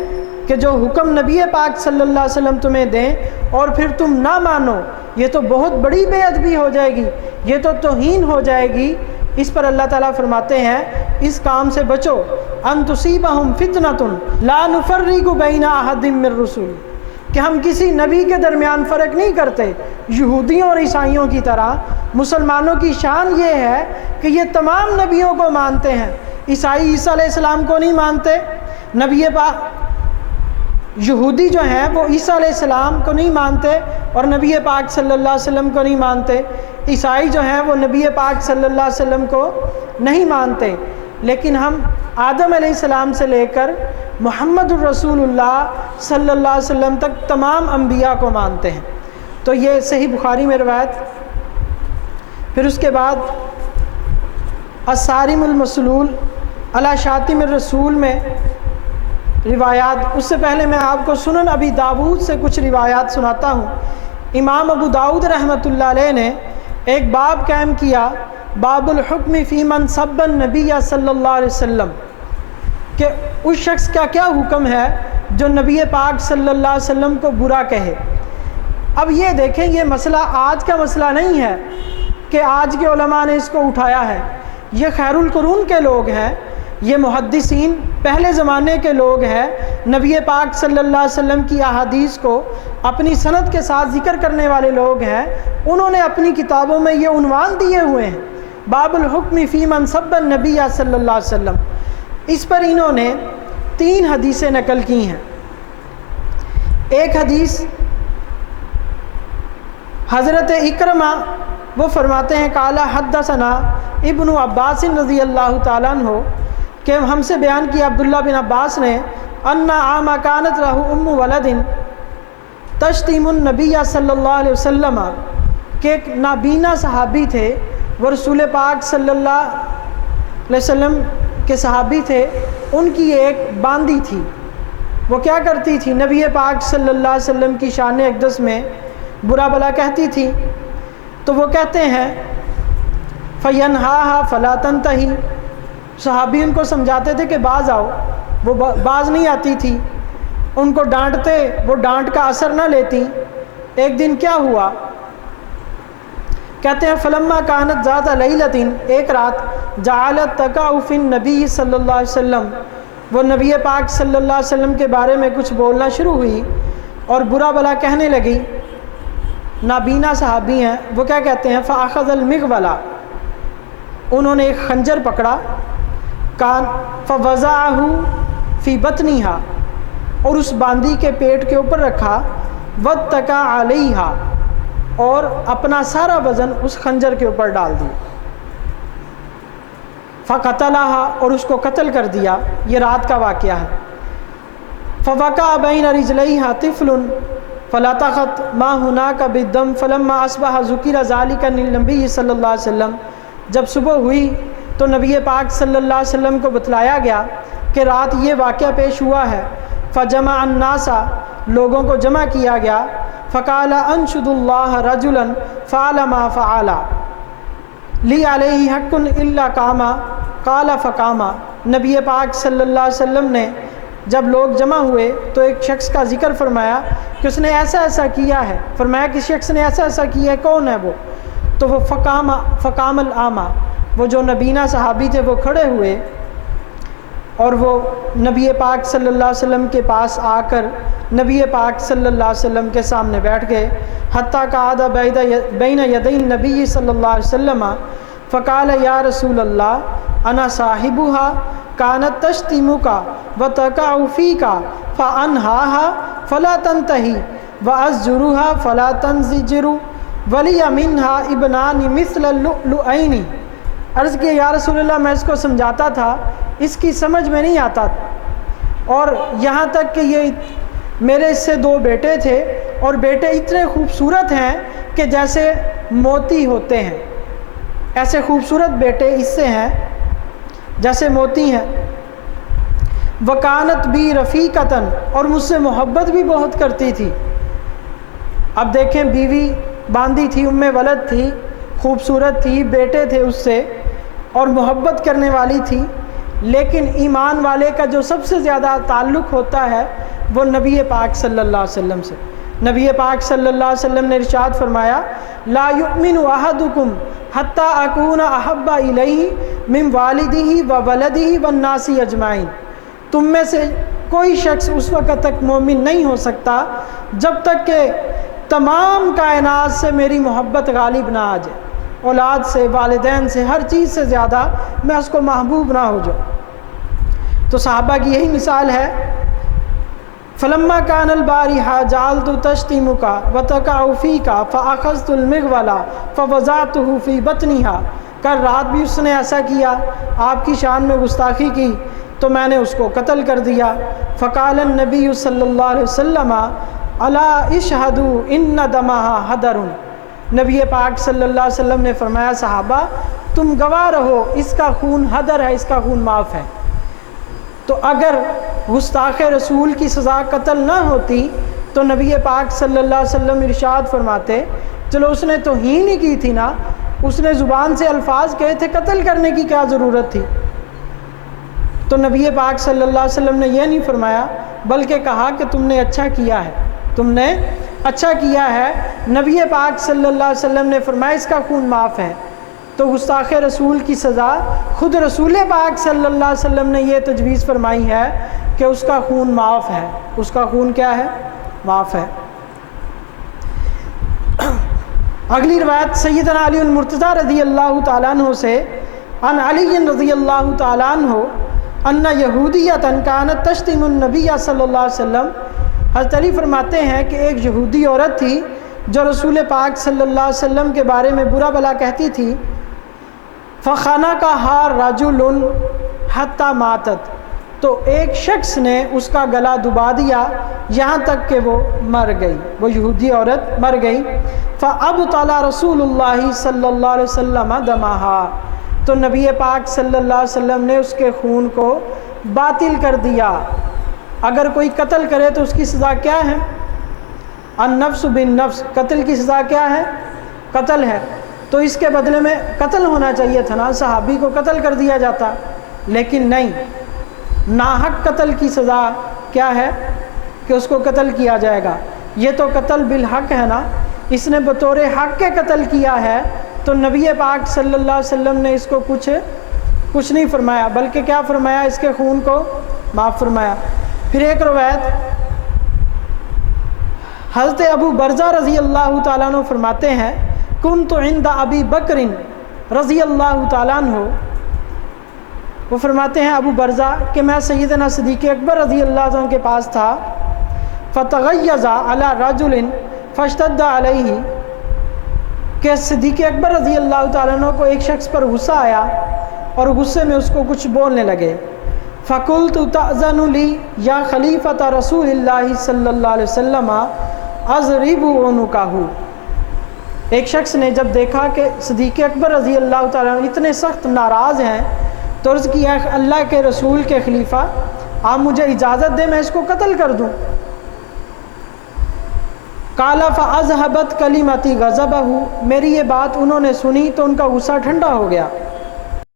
کہ جو حکم نبی پاک صلی اللہ علیہ وسلم تمہیں دیں اور پھر تم نہ مانو، یہ تو بہت بڑی بے ادبی ہو جائے گی، یہ تو توہین ہو جائے گی۔ اس پر اللہ تعالیٰ فرماتے ہیں اس کام سے بچو، ان تصیبہم فتنۃ لا نفرق بین احد من رسول، کہ ہم کسی نبی کے درمیان فرق نہیں کرتے یہودیوں اور عیسائیوں کی طرح۔ مسلمانوں کی شان یہ ہے کہ یہ تمام نبیوں کو مانتے ہیں۔ عیسائی عیسیٰ علیہ السلام کو نہیں مانتے، نبی پاک یہودی جو ہیں وہ عیسیٰ علیہ السلام کو نہیں مانتے اور نبی پاک صلی اللہ علیہ وسلم کو نہیں مانتے، عیسائی جو ہیں وہ نبی پاک صلی اللہ علیہ وسلم کو نہیں مانتے، لیکن ہم آدم علیہ السلام سے لے کر محمد الرسول اللہ صلی اللہ علیہ وسلم تک تمام انبیاء کو مانتے ہیں۔ تو یہ صحیح بخاری میں روایت۔ پھر اس کے بعد الصارم المسلول علی شاتم الرسول میں روایات۔ اس سے پہلے میں آپ کو سنن ابی داؤد سے کچھ روایات سناتا ہوں۔ امام ابو داؤد رحمۃ اللہ علیہ نے ایک باب قائم کیا، باب الحکم فی من سب النبی صلی اللہ علیہ وسلم، کہ اس شخص کا کیا حکم ہے جو نبی پاک صلی اللہ علیہ وسلم کو برا کہے۔ اب یہ دیکھیں، یہ مسئلہ آج کا مسئلہ نہیں ہے کہ آج کے علماء نے اس کو اٹھایا ہے، یہ خیر القرون کے لوگ ہیں، یہ محدثین پہلے زمانے کے لوگ ہیں، نبی پاک صلی اللہ علیہ وسلم کی احادیث کو اپنی سند کے ساتھ ذکر کرنے والے لوگ ہیں، انہوں نے اپنی کتابوں میں یہ عنوان دیے ہوئے ہیں، باب الحکم فی من سب النبی صلی اللہ علیہ وسلم۔ اس پر انہوں نے 3 حدیثیں نقل کی ہیں۔ ایک حدیث حضرت اکرمہ وہ فرماتے ہیں قال حدثنا ابن عباس رضی اللہ تعالیٰ عنہ، کہ ہم سے بیان کیا عبداللہ بن عباس نے، ان عام کانت رہ ام ولد تشتم النبی صلی اللہ علیہ وسلم، کہ ایک نابینا صحابی تھے، وہ رسول پاک صلی اللہ علیہ وسلم کے صحابی تھے، ان کی ایک باندی تھی، وہ کیا کرتی تھی، نبی پاک صلی اللہ علیہ وسلم کی شان اقدس میں برا بلا کہتی تھی۔ تو وہ کہتے ہیں فینہاہا فلا تنتہی، صحابی ان کو سمجھاتے تھے کہ باز آؤ، وہ باز نہیں آتی تھی، ان کو ڈانٹتے، وہ ڈانٹ کا اثر نہ لیتی۔ ایک دن کیا ہوا، کہتے ہیں فلما کانت ذات لیلۃ، ایک رات جعلت تقع فی النبی صلی اللہ علیہ وسلم، وہ نبی پاک صلی اللہ علیہ وسلم کے بارے میں کچھ بولنا شروع ہوئی اور برا بلا کہنے لگی۔ نابینا صحابی ہیں، وہ کیا کہتے ہیں فاخذ المغولا، انہوں نے ایک خنجر پکڑا، کان فوضعہ فی بطنہا، اور اس باندی کے پیٹ کے اوپر رکھا، واتکا علیہا، اور اپنا سارا وزن اس خنجر کے اوپر ڈال دیا، فقتلہا، اور اس کو قتل کر دیا۔ یہ رات کا واقعہ ہے۔ فوقع بین رجلیہا طفل فلا تخط ما ہناک بالدم فلما اصبح ذکر ذلک للنبی صلی اللہ علیہ وسلم، جب صبح ہوئی تو نبی پاک صلی اللہ علیہ وسلم کو بتلایا گیا کہ رات یہ واقعہ پیش ہوا ہے۔ فجمع الناس، لوگوں کو جمع کیا گیا، فقال انشد اللہ رجلا فعل ما فعل لی علیہ حق الا قاما، قال فقاما، نبی پاک صلی اللہ علیہ وسلم نے جب لوگ جمع ہوئے تو ایک شخص کا ذکر فرمایا کہ اس نے ایسا ایسا کیا ہے، فرمایا کہ شخص نے ایسا ایسا کیا ہے، کون ہے وہ؟ تو وہ فقام العامہ، وہ جو نبینا صحابی تھے وہ کھڑے ہوئے اور وہ نبی پاک صلی اللہ علیہ وسلم کے پاس آ کر نبی پاک صلی اللہ علیہ وسلم کے سامنے بیٹھ گئے، حتیٰ قعد بین یدی النبی صلی اللہ علیہ وسلم فقال یا رسول اللہ انا صاحبها کانت تشتمک وتقع فیک فانہاها فلا تنتہی وازجرها فلا تنزجر ولی منها ابنان مثل اللؤلؤین۔ عرض کیا یا رسول اللہ میں اس کو سمجھاتا تھا، اس کی سمجھ میں نہیں آتا، اور یہاں تک کہ یہ میرے اس سے 2 بیٹے تھے اور بیٹے اتنے خوبصورت ہیں کہ جیسے موتی ہوتے ہیں، ایسے خوبصورت بیٹے اس سے ہیں جیسے موتی ہیں۔ وکانت بھی رفیقتاً، اور مجھ سے محبت بھی بہت کرتی تھی۔ اب دیکھیں، بیوی باندھی تھی، ام ولد تھی، خوبصورت تھی، بیٹے تھے اس سے اور محبت کرنے والی تھی، لیکن ایمان والے کا جو سب سے زیادہ تعلق ہوتا ہے وہ نبی پاک صلی اللہ علیہ وسلم سے۔ نبی پاک صلی اللہ علیہ وسلم نے ارشاد فرمایا لا یؤمن احدکم حتی اکون احب الیہ من والدہ وولدہ والناس اجمعین، تم میں سے کوئی شخص اس وقت تک مومن نہیں ہو سکتا جب تک کہ تمام کائنات سے میری محبت غالب نہ آ جائے، اولاد سے، والدین سے، ہر چیز سے زیادہ میں اس کو محبوب نہ ہو جاؤں۔ تو صحابہ کی یہی مثال ہے۔ فلما کان البارحہ جعلت تشتمک وتقع فیک فاخذت المغول فوضعته فی بطنها، کل رات بھی اس نے ایسا کیا، آپ کی شان میں گستاخی کی تو میں نے اس کو قتل کر دیا۔ فقال النبی صلی اللہ علیہ وسلم الا اشہدوا ان دمها حدر، نبی پاک صلی اللہ علیہ وسلم نے فرمایا صحابہ تم گواہ رہو، اس کا خون حدر ہے، اس کا خون معاف ہے۔ تو اگر گستاخ رسول کی سزا قتل نہ ہوتی تو نبی پاک صلی اللہ علیہ وسلم ارشاد فرماتے چلو اس نے توہین ہی کی تھی نا، اس نے زبان سے الفاظ کہے تھے، قتل کرنے کی کیا ضرورت تھی؟ تو نبی پاک صلی اللہ علیہ وسلم نے یہ نہیں فرمایا، بلکہ کہا کہ تم نے اچھا کیا ہے، تم نے اچھا کیا ہے۔ نبی پاک صلی اللہ علیہ وسلم نے فرمایا اس کا خون معاف ہے۔ تو گستاخ رسول کی سزا خود رسول پاک صلی اللہ علیہ وسلم نے یہ تجویز فرمائی ہے کہ اس کا خون معاف ہے، اس کا خون کیا ہے؟ معاف ہے۔ اگلی روایت سیدنا علی المرتضیٰ رضی اللہ تعالیٰ عنہ سے، عن علی رضی اللہ تعالیٰ عنہ ان یہودیۃ کانت تشتم النبی صلی اللہ علیہ وسلم، حضرت علی فرماتے ہیں کہ ایک یہودی عورت تھی جو رسول پاک صلی اللہ علیہ وسلم کے بارے میں برا بھلا کہتی تھی۔ فخنقها رجل حتی ماتت، تو ایک شخص نے اس کا گلا دبا دیا یہاں تک کہ وہ مر گئی، وہ یہودی عورت مر گئی۔ فابطل رسول اللہ صلی اللہ علیہ وسلم دمها، تو نبی پاک صلی اللہ علیہ وسلم نے اس کے خون کو باطل کر دیا۔ اگر کوئی قتل کرے تو اس کی سزا کیا ہے؟ النفس بالنفس، قتل کی سزا کیا ہے؟ قتل ہے۔ تو اس کے بدلے میں قتل ہونا چاہیے تھا نا، صحابی کو قتل کر دیا جاتا، لیکن نہیں، ناحق قتل کی سزا کیا ہے کہ اس کو قتل کیا جائے گا۔ یہ تو قتل بالحق ہے نا، اس نے بطور حق کے قتل کیا ہے، تو نبی پاک صلی اللہ علیہ وسلم نے اس کو کچھ نہیں فرمایا، بلکہ کیا فرمایا؟ اس کے خون کو معاف فرمایا۔ پھر ایک روایت حضرت ابو برزہ رضی اللہ تعالیٰ عنہ فرماتے ہیں کنت عند ابی بکر رضی اللہ تعالیٰ عنہ، وہ فرماتے ہیں ابو برزہ کہ میں سیدنا صدیق اکبر رضی اللہ عنہ کے پاس تھا، فتغیظ علی رجل فاشتد علیہ، کہ صدیق اکبر رضی اللہ تعالیٰ عنہ کو ایک شخص پر غصہ آیا اور غصے میں اس کو کچھ بولنے لگے۔ فقلت تأذن لی یا خلیفۃ رسول اللہ صلی اللہ علیہ وسلم اضرب عنقہ، ایک شخص نے جب دیکھا کہ صدیق اکبر رضی اللہ تعالیٰ عنہ اتنے سخت ناراض ہیں تو عرض کیا اللہ کے رسول کے خلیفہ آپ مجھے اجازت دیں میں اس کو قتل کر دوں۔ قال فاذهبت کلمتی غضبہ، میری یہ بات انہوں نے سنی تو ان کا غصہ ٹھنڈا ہو گیا۔